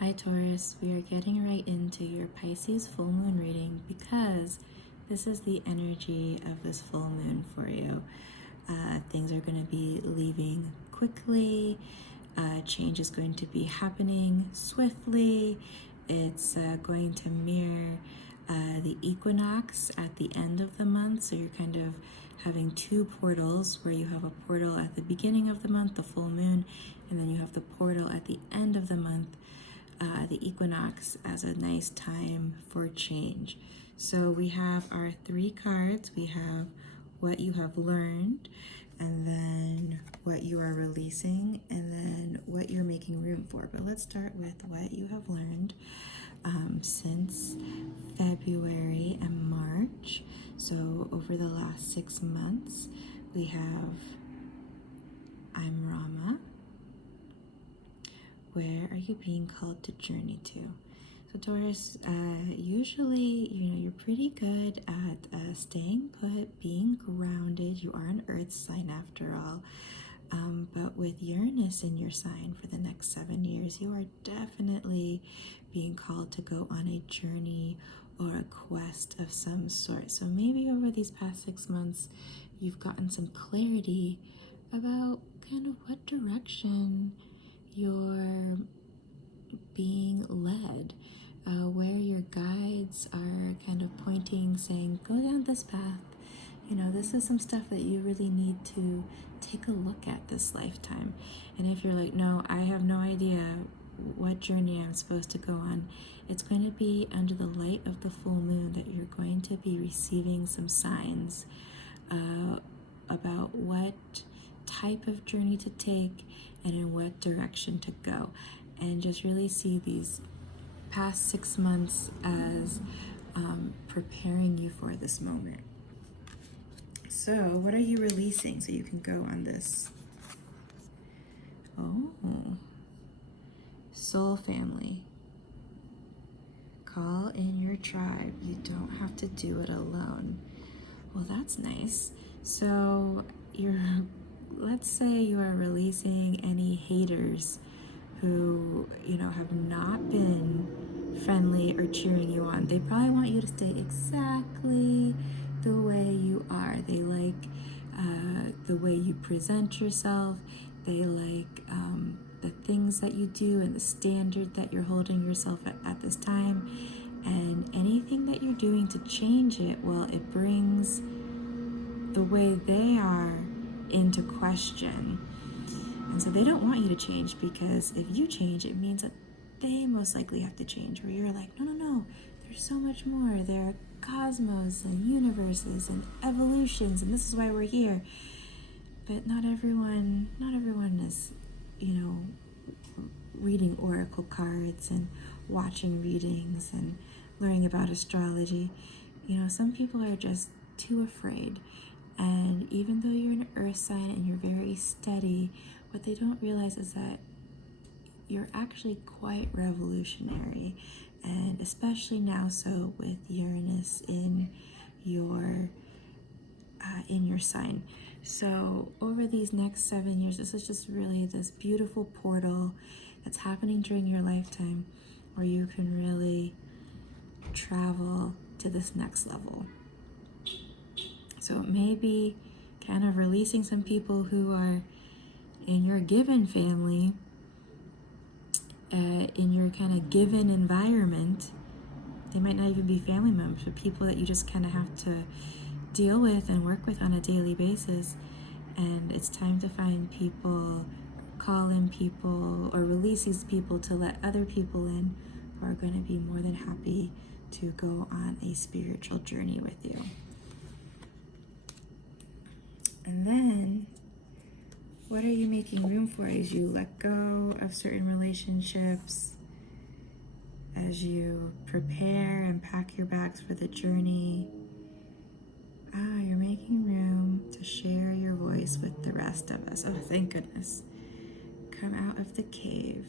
Hi Taurus, we are getting right into your Pisces full moon reading because this is the energy of this full moon for you. Things are going to be leaving quickly, change is going to be happening swiftly. It's going to mirror the equinox at the end of the month, so you're kind of having two portals where you have a portal at the beginning of the month, the full moon, and then you have the portal at the end of the month, the equinox, as a nice time for change. So we have our three cards. We have what you have learned, and then what you are releasing, and then what you're making room for. But let's start with what you have learned since February and March. So over the last 6 months, we have I'm Rama. Where are you being called to journey to? So Taurus, usually, you're pretty good at staying put, being grounded. You are an earth sign after all. But with Uranus in your sign for the next 7 years, you are definitely being called to go on a journey or a quest of some sort. So maybe over these past 6 months, you've gotten some clarity about kind of what direction you're being led, where your guides are kind of pointing, saying, go down this path. This is some stuff that you really need to take a look at this lifetime. And if you're like, no, I have no idea what journey I'm supposed to go on, it's going to be under the light of the full moon that you're going to be receiving some signs about what type of journey to take and in what direction to go. And just really see these past 6 months as preparing you for this moment. So what are you releasing so you can go on this? Oh, soul family. Call in your tribe. You don't have to do it alone. Well, that's nice. So let's say you are releasing any haters who, have not been friendly or cheering you on. They probably want you to stay exactly the way you are. They like the way you present yourself. They like the things that you do and the standard that you're holding yourself at this time. And anything that you're doing to change it, well, it brings the way they are into question. And so they don't want you to change, because if you change, it means that they most likely have to change. Where you're like, no, there's so much more. There are cosmos and universes and evolutions, and this is why we're here. But not everyone is, reading oracle cards and watching readings and learning about astrology. Some people are just too afraid. And even though you're an earth sign and you're very steady, what they don't realize is that you're actually quite revolutionary. And especially now, so with Uranus in your sign. So over these next 7 years, this is just really this beautiful portal that's happening during your lifetime, where you can really travel to this next level. So it may be kind of releasing some people who are in your given family, in your kind of given environment. They might not even be family members, but people that you just kind of have to deal with and work with on a daily basis. And it's time to find people, call in people, or release these people to let other people in who are going to be more than happy to go on a spiritual journey with you. And then, what are you making room for as you let go of certain relationships, as you prepare and pack your bags for the journey? You're making room to share your voice with the rest of us. Oh, thank goodness. Come out of the cave.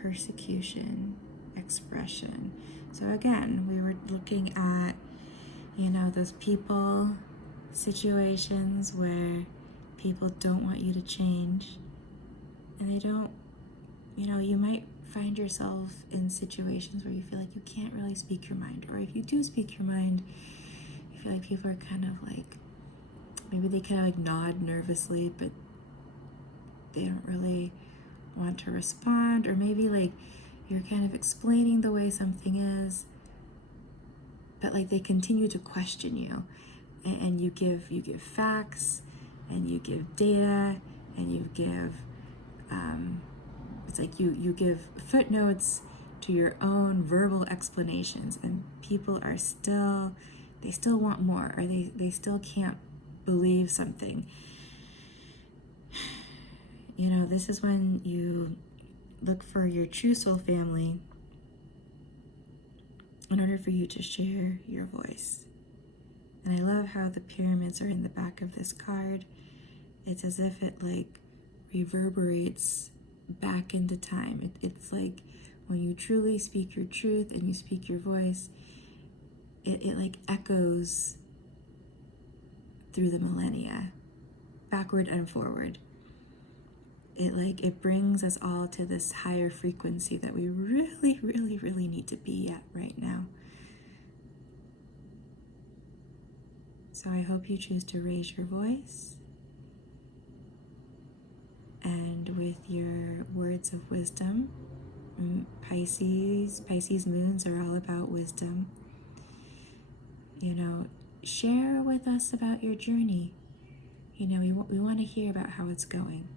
Persecution, expression. So again, we were looking at, those people, situations where people don't want you to change, and they don't, you might find yourself in situations where you feel like you can't really speak your mind, or if you do speak your mind, you feel like people are kind of like, maybe they kind of like nod nervously, but they don't really want to respond, or maybe like you're kind of explaining the way something is, but like they continue to question you, and you give facts, and you give data, and you give it's like you give footnotes to your own verbal explanations, and people are still, they still want more, or they still can't believe something. You know, this is when you look for your true soul family in order for you to share your voice. And I love how the pyramids are in the back of this card. It's as if it like reverberates back into time. It's like when you truly speak your truth and you speak your voice, it like echoes through the millennia, backward and forward. It brings us all to this higher frequency that we really, really, really need to be at right now. So I hope you choose to raise your voice, and with your words of wisdom. Pisces moons are all about wisdom. You know, share with us about your journey. You know, we want to hear about how it's going.